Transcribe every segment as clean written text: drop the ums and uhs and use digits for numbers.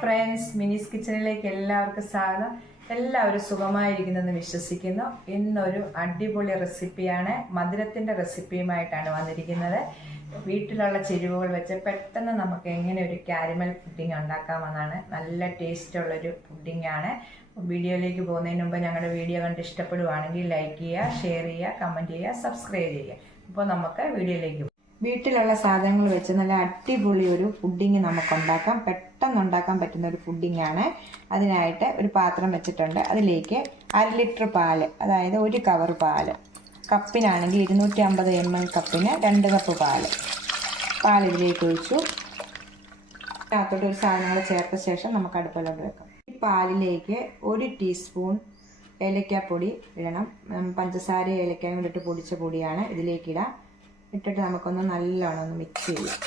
Friends, മിനീസ് കിച്ചണിലേക്ക് എല്ലാവർക്കും സ്വാഗതം. എല്ലാവരും സുഖമായിരിക്കുന്നെന്ന് വിശ്വസിക്കുന്നു. ഇന്നൊരു അടിപൊളി റെസിപ്പിയാണ്, മധുരത്തിൻ്റെ റെസിപ്പിയുമായിട്ടാണ് വന്നിരിക്കുന്നത്. വീട്ടിലുള്ള ചേരുവകൾ വെച്ച് പെട്ടെന്ന് നമുക്ക് എങ്ങനെ ഒരു കാരമൽ പുഡിംഗ് ഉണ്ടാക്കാമെന്നാണ്. നല്ല ടേസ്റ്റുള്ളൊരു പുഡിംഗാണ്. വീഡിയോയിലേക്ക് പോകുന്നതിന് മുമ്പ് ഞങ്ങളുടെ വീഡിയോ കണ്ട് ഇഷ്ടപ്പെടുവാണെങ്കിൽ ലൈക്ക് ചെയ്യുക, ഷെയർ ചെയ്യുക, കമൻറ്റ് ചെയ്യുക, സബ്സ്ക്രൈബ് ചെയ്യുക. അപ്പോൾ നമുക്ക് വീഡിയോയിലേക്ക് പോകും. വീട്ടിലുള്ള സാധനങ്ങൾ വെച്ച് നല്ല അടിപൊളി ഒരു പുഡിംഗ് നമുക്ക് ഉണ്ടാക്കാം. പെട്ടെന്ന് ഉണ്ടാക്കാൻ പറ്റുന്ന ഒരു പുഡിംഗ് ആണ്. അതിനായിട്ട് ഒരു പാത്രം വെച്ചിട്ടുണ്ട്. അതിലേക്ക് 1 ലിറ്റർ പാല്, അതായത് 1 കവർ പാല്, കപ്പിനാണെങ്കിൽ 250 ml കപ്പിന് 2 കപ്പ് പാൽ ഇതിലേക്ക് ഒഴിച്ചു. അതിനകത്തോട്ട് ഒരു സാധനങ്ങൾ ചേർത്ത ശേഷം നമുക്ക് അടുപ്പിലോട്ട് വെക്കാം. ഈ പാലിലേക്ക് 1 ടീസ്പൂൺ ഏലക്കാപ്പൊടി ഇടണം. പഞ്ചസാര ഏലക്കായും ഇട്ട് പൊടിച്ച പൊടിയാണ് ഇതിലേക്ക് ഇടാം. ഇട്ടിട്ട് നമുക്കൊന്ന് നല്ലോണം ഒന്ന് മിക്സ് ചെയ്യാം.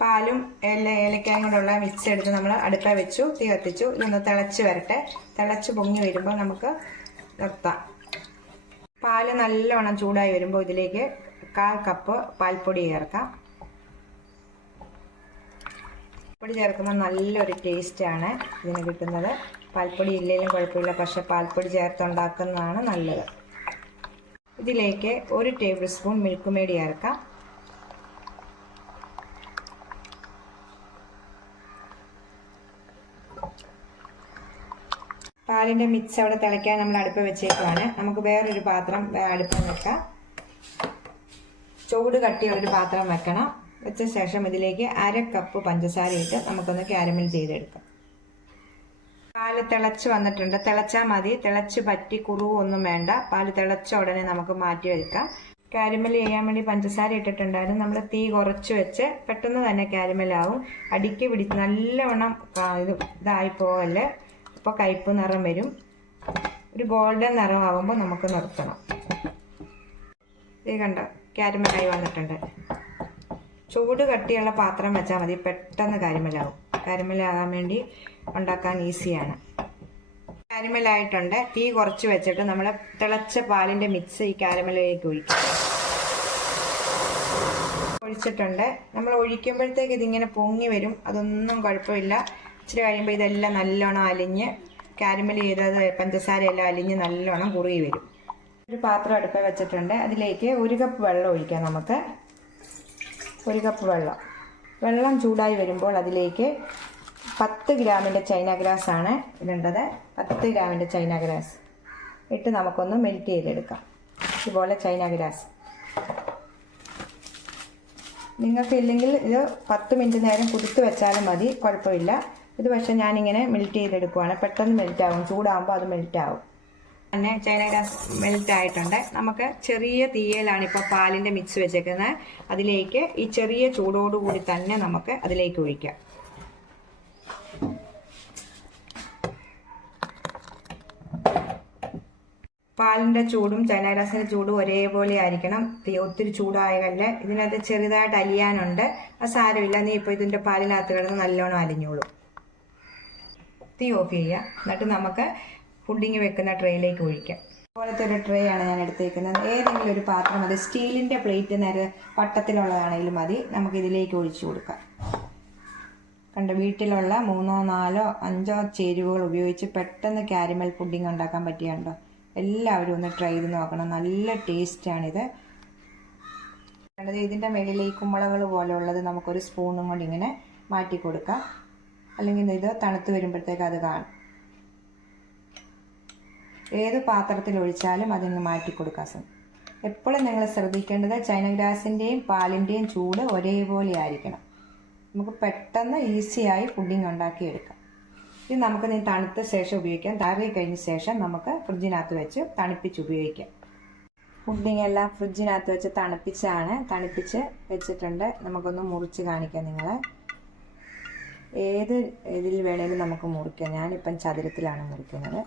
പാലും ഏലക്കായും കൊണ്ടുള്ള മിക്സ് എടുത്ത് നമ്മൾ അടുപ്പ വെച്ചു, തീ കത്തിച്ചു. ഇതൊന്ന് തിളച്ച് വരട്ടെ. തിളച്ച് പൊങ്ങി വരുമ്പോൾ നമുക്ക് നിർത്താം. പാല് നല്ലോണം ചൂടായി വരുമ്പോൾ ഇതിലേക്ക് 1/4 കപ്പ് പാൽപ്പൊടി ചേർക്കാം. പൊടി ചേർക്കുമ്പോൾ നല്ലൊരു ടേസ്റ്റാണ് ഇതിന് കിട്ടുന്നത്. പാൽപ്പൊടി ഇല്ലെങ്കിലും കുഴപ്പമില്ല, പക്ഷെ പാൽപ്പൊടി ചേർത്തുണ്ടാക്കുന്നതാണ് നല്ലത്. ഇതിലേക്ക് 1 ടേബിൾ സ്പൂൺ മിൽക്ക് മേഡ് ചേർക്കാം. പാലിൻ്റെ മിക്സ് അവിടെ തിളയ്ക്കാൻ നമ്മൾ അടുപ്പ് വെച്ചേക്കുവാണ്. നമുക്ക് വേറൊരു പാത്രം അടുപ്പം വെക്കാം. ചൂട് കട്ടിയുള്ളൊരു പാത്രം വെക്കണം. വെച്ച ശേഷം ഇതിലേക്ക് 1/2 കപ്പ് പഞ്ചസാര ഇട്ട് നമുക്കൊന്ന് കാരമൽ ചെയ്തെടുക്കാം. പാല് തിളച്ച് വന്നിട്ടുണ്ട്. തിളച്ചാൽ മതി, തിളച്ച് പറ്റി കുറുവൊന്നും വേണ്ട. പാല് തിളച്ച ഉടനെ നമുക്ക് മാറ്റി വെക്കാം. കാരമൽ ചെയ്യാൻ വേണ്ടി പഞ്ചസാര ഇട്ടിട്ടുണ്ടായിരുന്നു. നമ്മൾ തീ കുറച്ച് വെച്ച് പെട്ടെന്ന് തന്നെ കാരമലാവും. അടിക്ക് പിടിച്ച് നല്ലവണ്ണം ഇതായി പോകല്ലേ. ഇപ്പോൾ കയ്പ് നിറം വരും. ഒരു ഗോൾഡൻ നിറമാകുമ്പോൾ നമുക്ക് നിർത്തണം. ഇത് കണ്ടോ, കാരമലായി വന്നിട്ടുണ്ട്. ചൂട് കട്ടിയുള്ള പാത്രം വെച്ചാൽ മതി, പെട്ടെന്ന് കാരമലാവും. കാരമലാകാൻ വേണ്ടി ഉണ്ടാക്കാൻ ഈസിയാണ്. കാരമലായിട്ടുണ്ട്. തീ കുറച്ച് വെച്ചിട്ട് നമ്മൾ തിളച്ച പാലിൻ്റെ മിക്സ് ഈ കാരമലിലേക്ക് ഒഴിച്ചിട്ടുണ്ട്. നമ്മൾ ഒഴിക്കുമ്പോഴത്തേക്ക് ഇതിങ്ങനെ പൊങ്ങി വരും. അതൊന്നും കുഴപ്പമില്ല. ഇച്ചിരി കഴിയുമ്പോൾ ഇതെല്ലാം നല്ലോണം അലിഞ്ഞ് കാരമൽ ചെയ്തത് പഞ്ചസാരയെല്ലാം അലിഞ്ഞ് നല്ലോണം കുറുകി വരും. ഒരു പാത്രം അടുപ്പ് വെച്ചിട്ടുണ്ട്. അതിലേക്ക് 1 കപ്പ് വെള്ളം ഒഴിക്കാം. നമുക്ക് 1 കപ്പ് വെള്ളം ചൂടായി വരുമ്പോൾ അതിലേക്ക് 10 ഗ്രാമിൻ്റെ ചൈന ഗ്രാസ് ആണ് ഇടേണ്ടത്. 10 ഗ്രാമിൻ്റെ ചൈന ഗ്രാസ് ഇട്ട് നമുക്കൊന്ന് മെൽറ്റ് ചെയ്തെടുക്കാം. ഇതുപോലെ ചൈന ഗ്രാസ് നിങ്ങൾക്ക് ഇല്ലെങ്കിൽ ഇത് 10 മിനിറ്റ് നേരം കുതിർത്ത് വെച്ചാലും മതി, കുഴപ്പമില്ല. ഇത് പക്ഷേ ഞാനിങ്ങനെ മെൽറ്റ് ചെയ്തെടുക്കുവാണ്. പെട്ടെന്ന് മെൽറ്റ് ആവും. ചൂടാകുമ്പോൾ അത് മെൽറ്റ് ആവും. പിന്നെ ചൈന ഗ്രാസ് മെൽറ്റ് ആയിട്ടുണ്ട്. നമുക്ക് ചെറിയ തീയലാണ് ഇപ്പോൾ പാലിൻ്റെ മിക്സ് വെച്ചേക്കുന്നത്. അതിലേക്ക് ഈ ചെറിയ ചൂടോടുകൂടി തന്നെ നമുക്ക് അതിലേക്ക് ഒഴിക്കാം. പാലിൻ്റെ ചൂടും ചൈന ഗ്രാസിൻ്റെ ചൂടും ഒരേപോലെ ആയിരിക്കണം. ഒത്തിരി ചൂടായതല്ല. ഇതിനകത്ത് ചെറുതായിട്ട് അലിയാനുണ്ട്. അത് സാരമില്ല. നീ ഇപ്പോൾ ഇതിൻ്റെ പാലിനകത്ത് കിടന്ന് നല്ലോണം അലിഞ്ഞോളൂ. തീ ഓഫ് ചെയ്യുക. എന്നിട്ട് നമുക്ക് പുഡിംഗ് വെക്കുന്ന ട്രേയിലേക്ക് ഒഴിക്കാം. അതുപോലത്തെ ഒരു ട്രേ ആണ് ഞാൻ എടുത്തേക്കുന്നത്. ഏതെങ്കിലും ഒരു പാത്രം മതി. സ്റ്റീലിൻ്റെ പ്ലേറ്റ് നേരെ വട്ടത്തിലുള്ളതാണെങ്കിലും മതി. നമുക്ക് ഇതിലേക്ക് ഒഴിച്ചു കൊടുക്കാം. കണ്ട, വീട്ടിലുള്ള 3, 4, 5 ചേരുവകൾ ഉപയോഗിച്ച് പെട്ടെന്ന് കാരമൽ പുഡിംഗ് ഉണ്ടാക്കാൻ പറ്റിയുണ്ടോ? എല്ലാവരും ഒന്ന് ട്രൈ ചെയ്ത് നോക്കണം. നല്ല ടേസ്റ്റാണിത്. കണ്ടത്, ഇതിൻ്റെ മേളിലേക്ക് കുമ്പളകൾ പോലെയുള്ളത് നമുക്കൊരു സ്പൂണും കൊണ്ട് ഇങ്ങനെ മാറ്റി കൊടുക്കാം. അല്ലെങ്കിൽ ഇത് തണുത്ത് വരുമ്പോഴത്തേക്ക് അത് കാണും. ഏത് പാത്രത്തിൽ ഒഴിച്ചാലും അതിന് മാറ്റി കൊടുക്കാം. എപ്പോഴും നിങ്ങൾ ശ്രദ്ധിക്കേണ്ടത് ചൈന ഗ്രാസിൻ്റെയും പാലിൻ്റെയും ചൂട് ഒരേപോലെ ആയിരിക്കണം. നമുക്ക് പെട്ടെന്ന് ഈസിയായി പുഡിംഗ് ഉണ്ടാക്കിയെടുക്കാം. ഇത് നമുക്ക് തണുത്ത ശേഷം ഉപയോഗിക്കാം. താറി കഴിഞ്ഞ ശേഷം നമുക്ക് ഫ്രിഡ്ജിനകത്ത് വെച്ച് തണുപ്പിച്ച് ഉപയോഗിക്കാം. പുഡിംഗ് എല്ലാം ഫ്രിഡ്ജിനകത്ത് വെച്ച് തണുപ്പിച്ച് വെച്ചിട്ടുണ്ട്. നമുക്കൊന്ന് മുറിച്ച് കാണിക്കാം നിങ്ങളെ. ഏത് ഇതിൽ വേണേലും നമുക്ക് മുറിക്കാം. ഞാനിപ്പം ചതുരത്തിലാണ് മുറിക്കുന്നത്.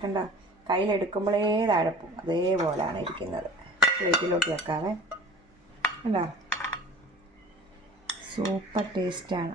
കണ്ടോ, കയ്യിലെടുക്കുമ്പോഴേ താഴെപ്പും അതേപോലെയാണ് ഇരിക്കുന്നത്. പ്ലേറ്റിലോട്ട് വെക്കാവേ. കണ്ടോ, സൂപ്പർ ടേസ്റ്റാണ്.